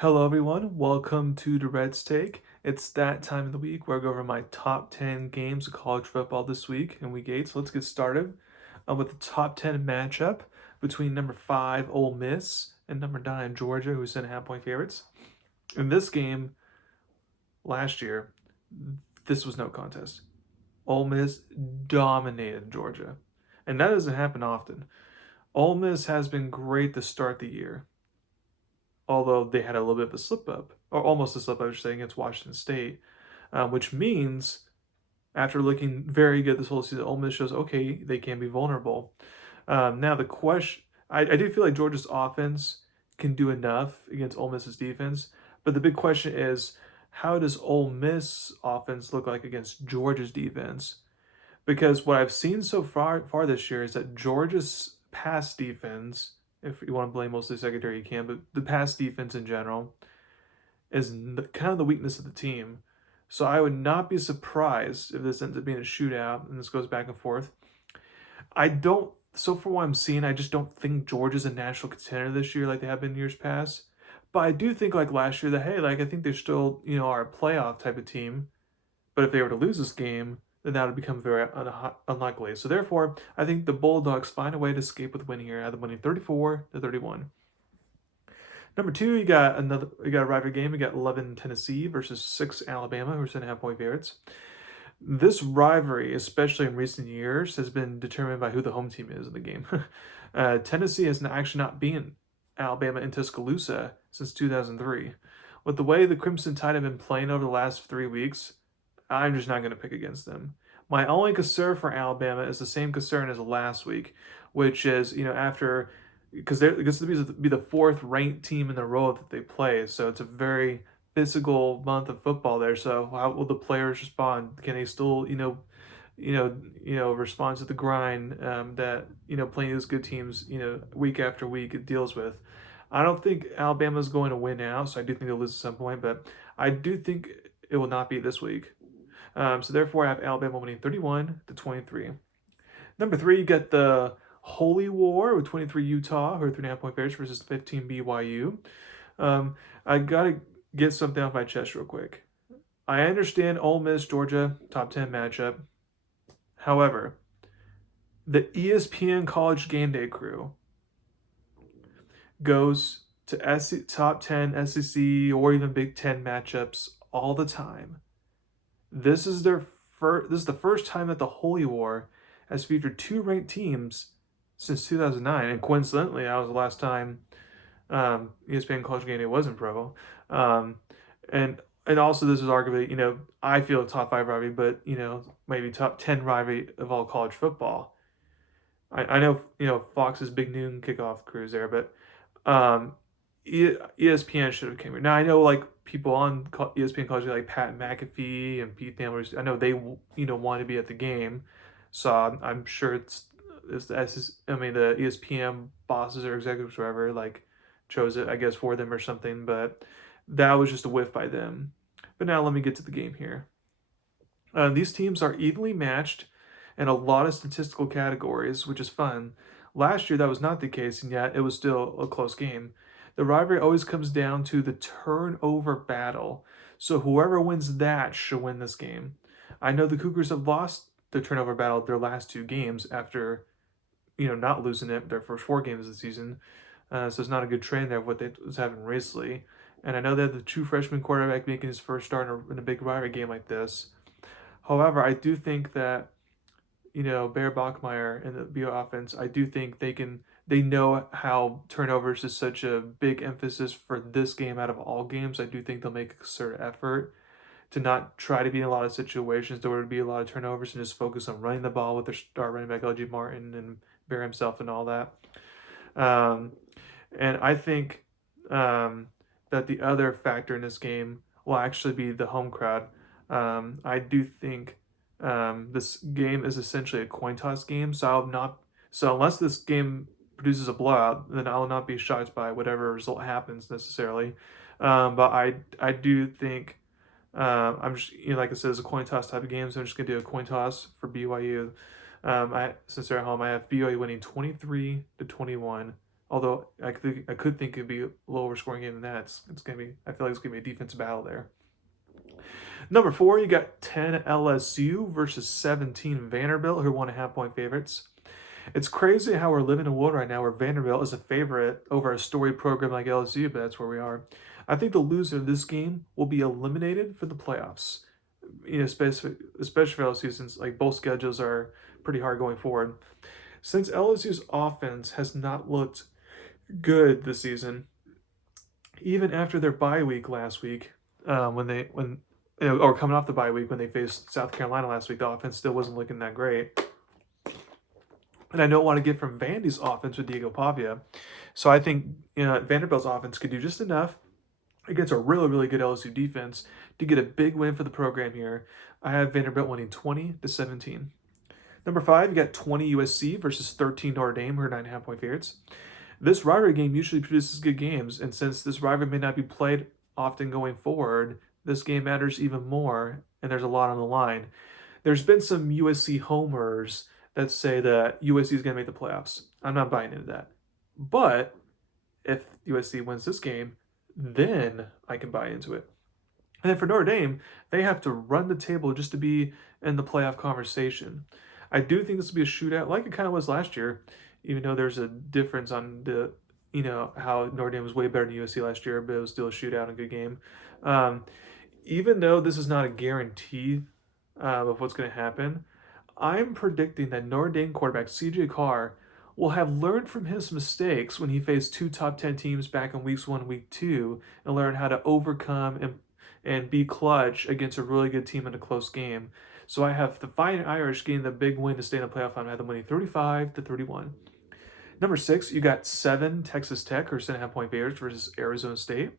Hello, everyone. Welcome to Durrett's Take. It's that time of the week where I go over my top 10 games of college football this week in week 8. So let's get started with the top 10 matchup between number 5, Ole Miss, and number 9, Georgia, who's 10.5 point favorites. In this game last year, this was no contest. Ole Miss dominated Georgia, and that doesn't happen often. Ole Miss has been great to start the year, although they had a little bit of a slip up, or almost a slip up, I should say, against Washington State, which means after looking very good this whole season, Ole Miss shows okay they can be vulnerable. Now the question, I do feel like Georgia's offense can do enough against Ole Miss's defense, but the big question is how does Ole Miss offense look like against Georgia's defense? Because what I've seen so far this year is that Georgia's pass defense, if you want to blame mostly secondary, you can, but the pass defense in general is kind of the weakness of the team. So I would not be surprised if this ends up being a shootout and this goes back and forth. I don't. So for what I'm seeing, I just don't think Georgia's a national contender this year like they have been years past. But I do think like last year that hey, like I think they're still are a playoff type of team. But if they were to lose this game, then that would become very unlikely. So therefore, I think the Bulldogs find a way to escape with a win here, either winning 34-31. Number two, you got a rivalry game. You got 11 Tennessee versus 6 Alabama, who are 7.5 point favorites. This rivalry, especially in recent years, has been determined by who the home team is in the game. Tennessee has actually not beaten Alabama in Tuscaloosa since 2003. With the way the Crimson Tide have been playing over the last 3 weeks, I'm just not going to pick against them. My only concern for Alabama is the same concern as last week, which is, after, because this will be the fourth ranked team in a row that they play. So it's a very physical month of football there. So how will the players respond? Can they still, respond to the grind that playing these good teams, week after week it deals with. I don't think Alabama's going to win out, so I do think they'll lose at some point, but I do think it will not be this week. So therefore, I have Alabama winning 31-23. Number three, you get the Holy War with 23 Utah, who are 3.5 point favorites versus 15 BYU. I gotta get something off my chest real quick. I understand Ole Miss Georgia top 10 matchup. However, the ESPN College Game Day crew goes to top 10 SEC or even Big Ten matchups all the time. This is the first time that the Holy War has featured two ranked teams since 2009, and coincidentally, that was the last time ESPN College Game Day was in Provo. And also this is arguably I feel a top 5 rivalry, but maybe top 10 rivalry of all college football. I know Fox's Big Noon kickoff crews there, but ESPN should have came here. Now I know like people on ESPN College like Pat McAfee and Pete Thamel. I know they want to be at the game, so I'm sure it's the ESPN bosses or executives or whatever like chose it I guess for them or something. But that was just a whiff by them. But now let me get to the game here. These teams are evenly matched in a lot of statistical categories, which is fun. Last year, that was not the case, and yet it was still a close game. The rivalry always comes down to the turnover battle, so whoever wins that should win this game. I know the Cougars have lost the turnover battle their last 2 games after, not losing it their first 4 games of the season. So it's not a good trend there of what they was having recently. And I know they have the true freshman quarterback making his first start in a big rivalry game like this. However, I do think that Bear Bachmeyer and the BO offense, I do think they know how turnovers is such a big emphasis for this game out of all games. I do think they'll make a concerted effort to not try to be in a lot of situations there would be a lot of turnovers and just focus on running the ball with their star running back LG Martin and Bear himself and all that. Um, and I think that the other factor in this game will actually be the home crowd. I do think this game is essentially a coin toss game, so I'll not. So unless this game produces a blowout, then I will not be shocked by whatever result happens necessarily. But I do think I'm just like I said, it's a coin toss type of game, so I'm just gonna do a coin toss for BYU. Since they're at home, I have BYU winning 23-21 Although I could think it'd be a lower scoring game than that. It's gonna be. I feel like it's gonna be a defensive battle there. Number four, you got 10 LSU versus 17 Vanderbilt, who are 1.5 point favorites. It's crazy how we're living in a world right now where Vanderbilt is a favorite over a storied program like LSU, but that's where we are. I think the loser of this game will be eliminated for the playoffs. Especially for LSU, since like both schedules are pretty hard going forward. Since LSU's offense has not looked good this season, even after their bye week last week, when or coming off the bye week when they faced South Carolina last week, the offense still wasn't looking that great. And I don't want to get from Vandy's offense with Diego Pavia. So I think Vanderbilt's offense could do just enough against a really, really good LSU defense to get a big win for the program here. I have Vanderbilt winning 20-17. Number five, you got 20 USC versus 13 Notre Dame, who are 9.5 point favorites. This rivalry game usually produces good games, and since this rivalry may not be played often going forward, this game matters even more, and there's a lot on the line. There's been some USC homers that say that USC is going to make the playoffs. I'm not buying into that. But if USC wins this game, then I can buy into it. And then for Notre Dame, they have to run the table just to be in the playoff conversation. I do think this will be a shootout, like it kind of was last year, even though there's a difference on the, how Notre Dame was way better than USC last year, but it was still a shootout and a good game. Even though this is not a guarantee of what's going to happen, I'm predicting that Notre Dame quarterback CJ Carr will have learned from his mistakes when he faced two top 10 teams back in weeks 1, week 2, and learn how to overcome and be clutch against a really good team in a close game. So I have the Fighting Irish getting the big win to stay in the playoff. I have them winning 35-31. Number 6, you got 7 Texas Tech, or 7.5 point favorites, versus Arizona State.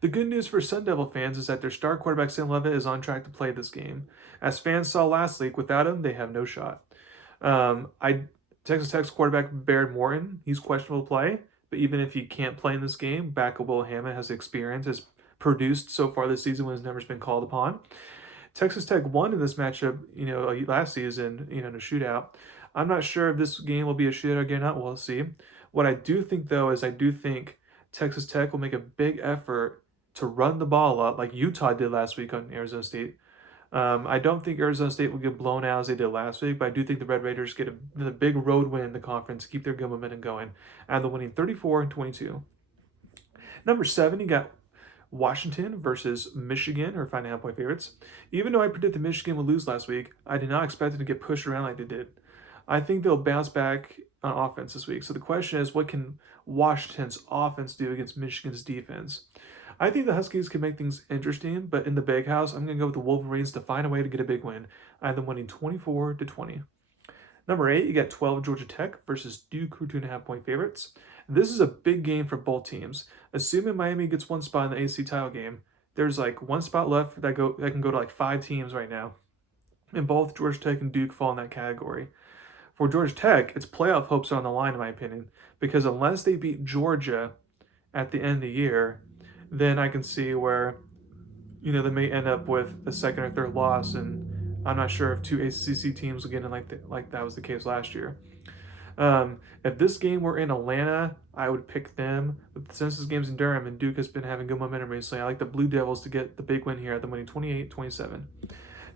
The good news for Sun Devil fans is that their star quarterback Sam Levitt is on track to play this game. As fans saw last week, without him, they have no shot. Texas Tech's quarterback Baird Morton, he's questionable to play, but even if he can't play in this game, backup Will Hammond has experience, has produced so far this season when his number's been called upon. Texas Tech won in this matchup, last season, in a shootout. I'm not sure if this game will be a shootout again or not. We'll see. What I do think, though, is I do think Texas Tech will make a big effort to run the ball up like Utah did last week on Arizona State. I don't think Arizona State will get blown out as they did last week, but I do think the Red Raiders get a big road win in the conference, keep their good momentum going, and they're winning 34-22. Number 7, you got Washington versus Michigan, or 5.5 point favorites. Even though I predicted Michigan would lose last week, I did not expect them to get pushed around like they did. I think they'll bounce back on offense this week. So the question is, what can Washington's offense do against Michigan's defense? I think the Huskies can make things interesting, but in the big house, I'm going to go with the Wolverines to find a way to get a big win. I have them winning 24-20. Number 8, you got 12 Georgia Tech versus Duke, who are 2.5 point favorites. This is a big game for both teams. Assuming Miami gets one spot in the AC title game, there's like one spot left that can go to like 5 teams right now. And both Georgia Tech and Duke fall in that category. For Georgia Tech, its playoff hopes are on the line, in my opinion, because unless they beat Georgia at the end of the year, then I can see where, they may end up with a second or third loss, and I'm not sure if 2 ACC teams will get in like that was the case last year. If this game were in Atlanta, I would pick them. But since this game's in Durham and Duke has been having good momentum recently, I like the Blue Devils to get the big win here at the winning 28-27.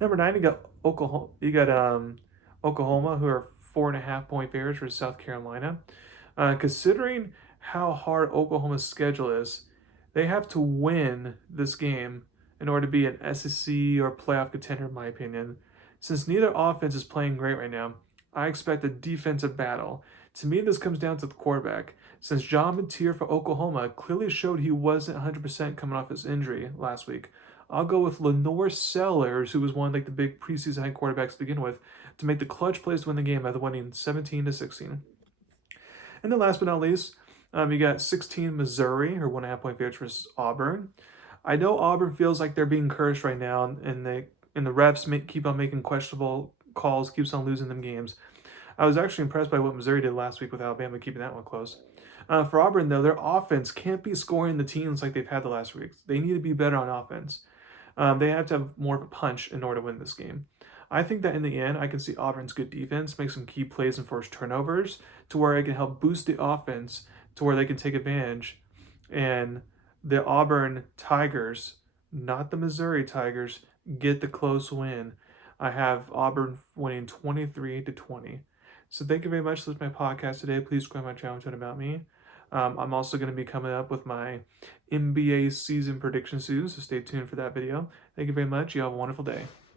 Number 9, you got Oklahoma. Oklahoma, who are 4.5 point favorites for South Carolina. Considering how hard Oklahoma's schedule is, they have to win this game in order to be an SEC or playoff contender, in my opinion. Since neither offense is playing great right now, I expect a defensive battle. To me, this comes down to the quarterback. Since John Mateer for Oklahoma clearly showed he wasn't 100% coming off his injury last week, I'll go with Lenore Sellers, who was one of the big preseason head quarterbacks to begin with, to make the clutch plays to win the game by the winning 17-16. And then last but not least, you got 16 Missouri, or 1.5 point favorites versus Auburn. I know Auburn feels like they're being cursed right now, and the refs keep on making questionable calls, keeps on losing them games. I was actually impressed by what Missouri did last week with Alabama keeping that one close. For Auburn, though, their offense can't be scoring the teams like they've had the last weeks. They need to be better on offense. They have to have more of a punch in order to win this game. I think that in the end, I can see Auburn's good defense make some key plays and force turnovers to where it can help boost the offense to where they can take advantage. And the Auburn Tigers, not the Missouri Tigers, get the close win. I have Auburn winning 23-20. So thank you very much. This is my podcast today. Please subscribe my channel to learn about me. I'm also going to be coming up with my NBA season prediction soon, so stay tuned for that video. Thank you very much. You have a wonderful day.